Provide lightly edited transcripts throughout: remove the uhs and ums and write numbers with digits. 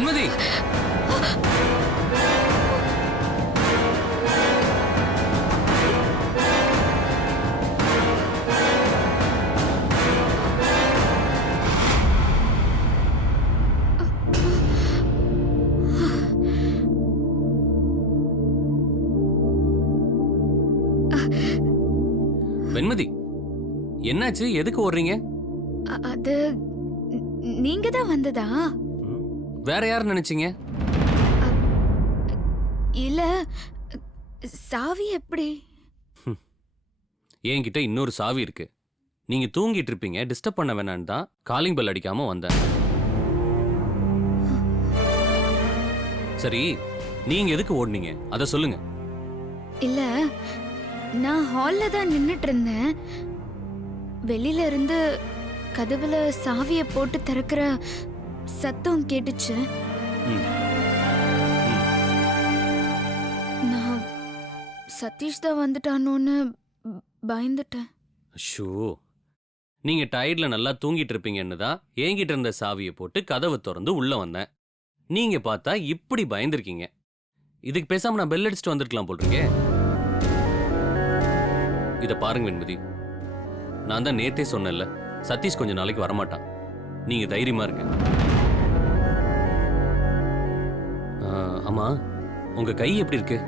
வெண்மதி, வெண்மதி, என்னாச்சு? எதுக்கு ஓடுறீங்க? அது நீங்க தான் வந்ததா? வேற யார் நினைச்சீங்க? இல்ல, சாவி எப்படி? என்கிட்ட இன்னொரு சாவி இருக்கு. நீங்க தூங்கிட்டு இருப்பீங்க, டிஸ்டர்ப் பண்ண வேணான்னு தான் காலிங் பெல் அடிக்காம வந்தேன். சரி, நீங்க எதுக்கு ஓடுனீங்க அத சொல்லுங்க. இல்ல, நான் ஹால்ல தான் நின்னுட்டு இருந்தேன். வெளியில இருந்து கதவுல சாவிய போட்டு திறக்கிற சத்தம் கேட்டுச்சு. ம். நான் சதீஷ் தான் வந்துட்டானோன்னு பயந்துட்டேன். ஷோ, நீங்க டயர்ட்ல நல்லா தூங்கிட்டு இருப்பீங்கன்னு தான் என்கிட்ட இருந்த சாவியை போட்டு கதவை திறந்து உள்ள வந்தேன். நீங்க பார்த்தா இப்படி பயந்துருக்கீங்க. இதுக்கு பேசாம நான் பெல் அடிச்சுட்டு வந்திருக்கலாம் போல்றீங்க. இத பாருங்க வெண்மதி, நான் தான் நேத்தே சொன்னேன்ல, சதீஷ் கொஞ்ச நாளைக்கு வரமாட்டான். நீங்க தைரியமா இருங்க. ஆமா, உங்க கை எப்படி இருக்கு?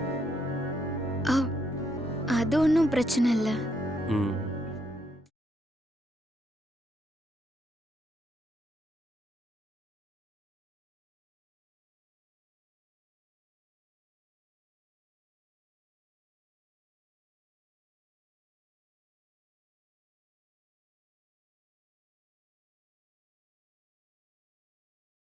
அது ஒன்றும் பிரச்சனை இல்லை. ம்